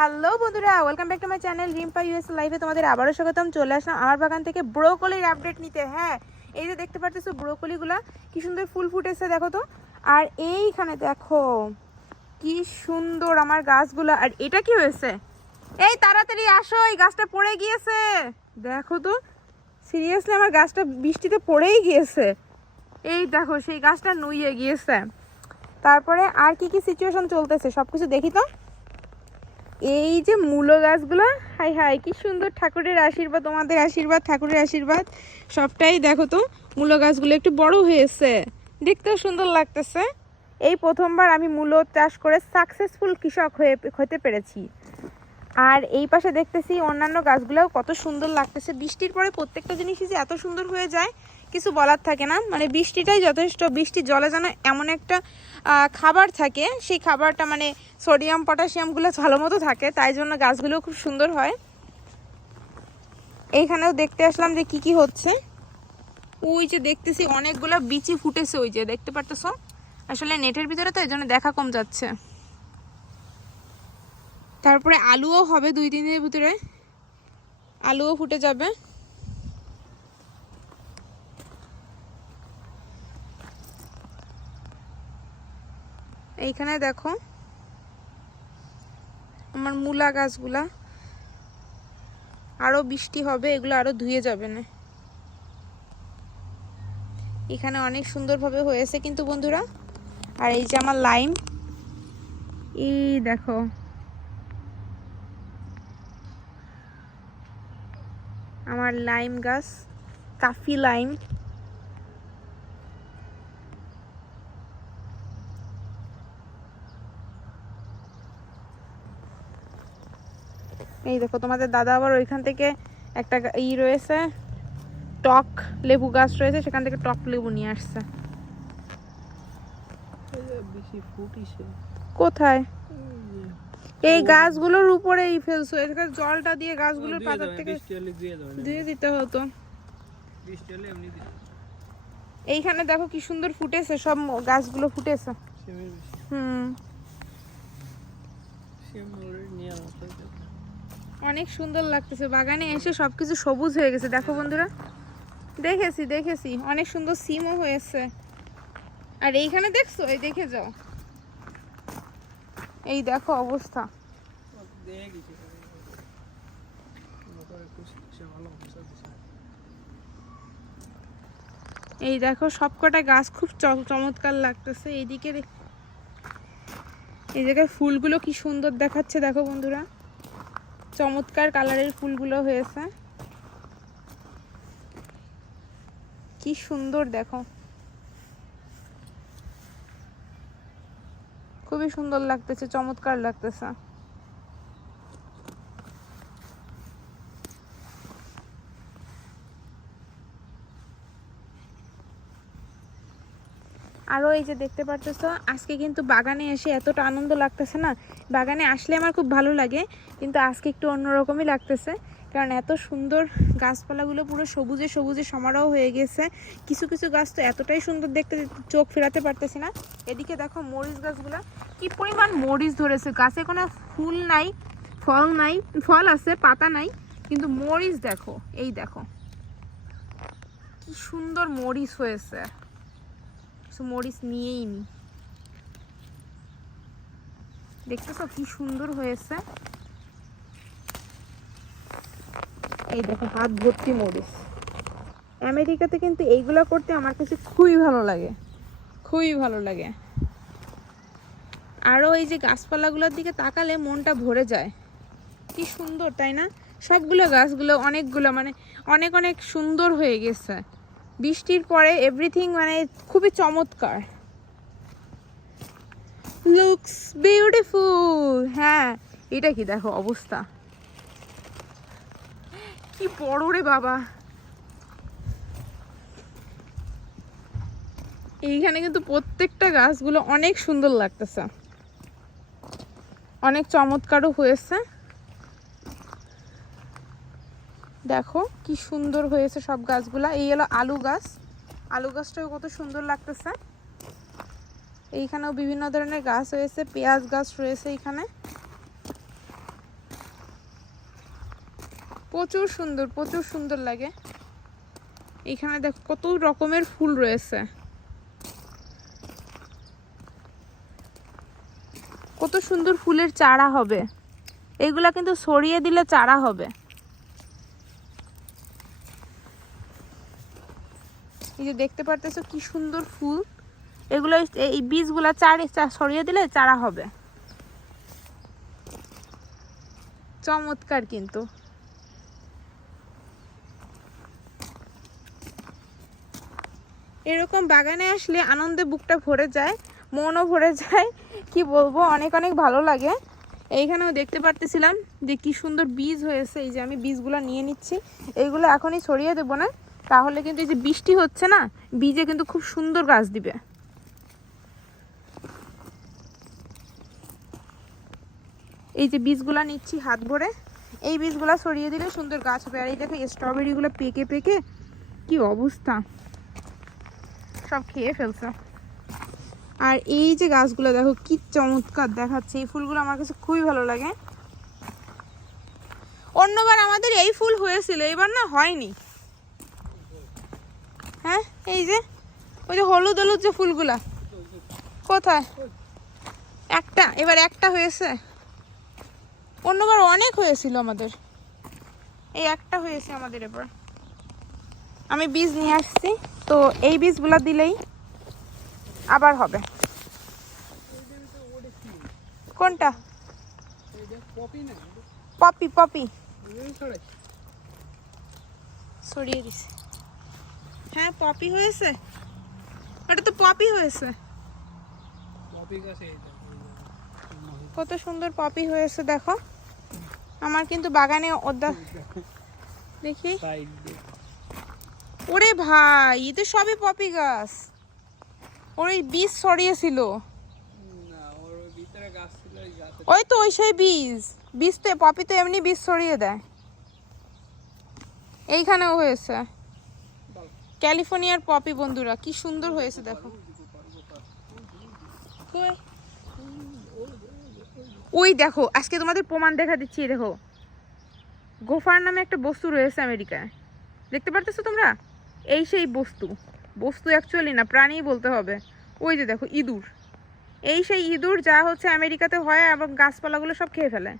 Hello বন্ধুরা welcome back to my channel Rimpa US লাইভে তোমাদের আবারও স্বাগতম। চলে আসলাম আমার বাগান থেকে ব্রোকলির আপডেট নিতে। হ্যাঁ এই যে দেখতে পাচ্ছ ব্রোকলিগুলা, কি সুন্দর ফুল ফুটেছে, দেখো তো। আর এইখানে দেখো, কি সুন্দর আমার গাছগুলো। আর এটা কি হয়েছে? এই, তাড়াতাড়ি আসো, এই গাছটা পড়ে গিয়েছে। দেখো তো সিরিয়াসলি আমার গাছটা বৃষ্টিতে পড়েই গিয়েছে। এই দেখো, সেই গাছটা নুইয়ে গিয়েছে। তারপরে আর কি কি সিচুয়েশন চলতেছে? সব কিছু দেখি তো। এই যে মূলো গাছগুলো, হাই হাই, কি সুন্দর ঠাকুরের আশীর্বাদ, তোমাদের আশীর্বাদ, ঠাকুরের আশীর্বাদ। সবটাই দেখো তো, মূলো গাছগুলো একটু বড় হয়েছে। দেখতেও সুন্দর লাগতেছে। এই প্রথমবার আমি মূলো চাষ করে সাকসেসফুল কৃষক হয়ে, হতে পেরেছি। আর এই পাশে দেখতেছি অন্যান্য গাছগুলোও কত সুন্দর লাগতেছে। বৃষ্টির পরে প্রত্যেকটা জিনিসই যে এত সুন্দর হয়ে যায় কিছু বলার থাকে না। মানে বৃষ্টিটাই যথেষ্ট। বৃষ্টির জলে যেন এমন একটা খাবার থাকে, সেই খাবারটা মানে সোডিয়াম পটাশিয়ামগুলো ভালো মতো থাকে, তাই জন্য গাছগুলো খুব সুন্দর হয়। এইখানেও দেখতে আসলাম যে কি কি হচ্ছে। ওই যে দেখতেছি অনেকগুলো বিচি ফুটেছে ওই যে, দেখতে পারতেছো? আসলে নেটের ভিতরে তো এই জন্য দেখা কম যাচ্ছে। তারপরে আলুও হবে দুই তিন দিনের ভিতরে। আলুও ফুটে যাবে। এইখানে দেখো আমার মূলা গাছগুলা। আরও বৃষ্টি হবে, এগুলো আরও ধুয়ে যাবে না। এখানে অনেক সুন্দরভাবে হয়েছে কিন্তু বন্ধুরা। আর এই যে আমার লাইম এই দেখো। আমার লাইম গাছ কাফি লাইম। এই দেখো তোমাদের দাদা আবার ওইখান থেকে একটা ই রয়েছে টক লেবু গাছ রয়েছে সেখান থেকে টক লেবু নিয়ে আসছে। কোথায়? এই গাছগুলোর উপরেই ফেলছো এখানে জলটা দিয়ে গাছগুলোর পাতার থেকে দিয়ে ধুয়ে দিতে। হতো। এইখানে দেখো কি সুন্দর ফুটেছে সব গাছগুলো ফুটেছে। হুম সেম অলরেডি নিয়ে আসা অনেক সুন্দর লাগতেছে। বাগানে এসে সবকিছু সবুজ হয়ে গেছে। দেখো বন্ধুরা, দেখেছি দেখেছি। অনেক সুন্দর সিমও হয়েছে। আর এইখানে দেখছ? এই দেখে যাও। এই দেখো অবস্থা। এই দেখো সবকটা গাছ খুব চমৎকার লাগতেছে। এইদিকে এই জায়গায় ফুলগুলো কি সুন্দর দেখাচ্ছে। দেখো বন্ধুরা। চমৎকার কালারের ফুলগুলো হয়েছে। কি সুন্দর দেখো। খুবই সুন্দর লাগতেছে চমৎকার লাগতেছে। আরও এই যে দেখতে পারতেছো, আজকে কিন্তু বাগানে এসে এতটা আনন্দ লাগতেছে না? বাগানে আসলে আমার খুব ভালো লাগে, কিন্তু আজকে একটু অন্যরকমই লাগতেছে। কারণ এত সুন্দর গাছপালাগুলো পুরো সবুজে সবুজে সমারোহ হয়ে গেছে। কিছু কিছু গাছ তো এতটাই সুন্দর দেখতে চোখ ফেরাতে পারতেছি না। এদিকে দেখো মরিচ গাছগুলো, কি পরিমাণ মরিচ ধরেছে। গাছে কোনো ফুল নাই, ফল নাই, ফল আছে, পাতা নাই, কিন্তু মরিচ দেখো, এই দেখো। কি সুন্দর মরিচ হয়েছে। কিছু মরিচ নিয়েই নি। দেখতে দেখতেছো কি সুন্দর হয়েছে? এই দেখো, হাত ভর্তি মরিচ। আমেরিকাতে কিন্তু এইগুলো করতে আমার কাছে খুবই ভালো লাগে। খুবই ভালো লাগে। আরও এই যে গাছপালাগুলোর দিকে তাকালে মনটা ভরে যায়। কি সুন্দর, তাই না? সবগুলো গাছগুলো, অনেকগুলো মানে অনেক অনেক সুন্দর হয়ে গেছে। বৃষ্টির পরে এভরিথিং মানে খুবই চমৎকার। লুকস বিউটিফুল হ্যাঁ এটা কি? দেখো, অবস্থা। কি বড় রে বাবা। এইখানে কিন্তু প্রত্যেকটা গাছগুলো অনেক সুন্দর লাগতেছে। অনেক চমৎকারও হয়েছে। দেখো কি সুন্দর হয়েছে সব গাছগুলা। এই হলো আলু গাছ। আলু গাছটাও কত সুন্দর লাগতেছে। এইখানেও বিভিন্ন ধরনের গাছ হয়েছে পেঁয়াজ গাছ রয়েছে এইখানে। প্রচুর সুন্দর প্রচুর সুন্দর লাগে। এখানে দেখো কত রকমের ফুল রয়েছে। কত সুন্দর ফুলের চারা হবে। এগুলা কিন্তু সরিয়ে দিলে চারা হবে। এই যে দেখতে পারতেছো কি সুন্দর ফুল। এগুলো এই বীজগুলা চারে সরিয়ে দিলে চারা হবে। চমৎকার কিন্তু। এরকম বাগানে আসলে আনন্দে বুকটা ভরে যায়, মনও ভরে যায়, কি বলব, অনেক অনেক ভালো লাগে। এইখানেও দেখতে পারতেছিলাম যে কি সুন্দর বীজ হয়েছে। এই যে আমি বীজগুলো নিয়ে নিচ্ছি। এইগুলো এখনই ছড়িয়ে দেবো না। তাহলে কিন্তু এই যে বৃষ্টি হচ্ছে না, বীজে কিন্তু খুব সুন্দর গাছ দিবে। এই যে বীজগুলা নিচ্ছি হাত ভরে, এই বীজগুলা ছড়িয়ে দিলে সুন্দর গাছ হবে। আর এই দেখো স্ট্রবেরিগুলো পেকে পেকে কি অবস্থা। সব খেয়ে ফেলছে। আর এই যে গাছগুলো, দেখো কি চমৎকার দেখাচ্ছে। এই ফুলগুলো আমার কাছে খুবই ভালো লাগে। অন্যবার আমাদের এই ফুল হয়েছিল, এবার না হয়নি। হ্যাঁ এই যে, ওই যে হলুদ হলুদ যে ফুলগুলা। কোথায়? একটা, এবার একটা হয়েছে। অন্যবার অনেক হয়েছিল আমাদের। এই একটা হয়েছে আমাদের এবার। আমি বীজ নিয়ে আসছি, তো এই বীজগুলা দিলেই আবার হবে। কোনটা? পপি পপি। সরিয়ে দিছি। হ্যাঁ পপি হয়েছে? ওটা তো পপি হয়েছে। কত সুন্দর পপি হয়েছে দেখো। আমার কিন্তু বাগানে দেখি। ওরে ভাই এ তো সবই পপি গাছ। ওর এই বীজ ছড়িয়েছিল। ওই গাছ ওই ওই তো ওই সেই বীজ। বীজ তো পপি তো এমনি বীজ ছড়িয়ে দেয়। এইখানেও হয়েছে। ক্যালিফোর্নিয়ার পপি বন্ধুরা, কি সুন্দর হয়েছে দেখো? ওই। দেখো, আজকে তোমাদের প্রমাণ দেখা দিচ্ছি দেখো। গোফার নামে একটা বস্তু রয়েছে আমেরিকায়। দেখতে পারতেছো তোমরা? এই সেই বস্তু। বস্তু অ্যাকচুয়ালি না, প্রাণী বলতে হবে। ওই যে দেখো, ইঁদুর। এই সেই ইঁদুর যা হচ্ছে আমেরিকাতে হয় এবং গাছপালাগুলো সব খেয়ে ফেলে।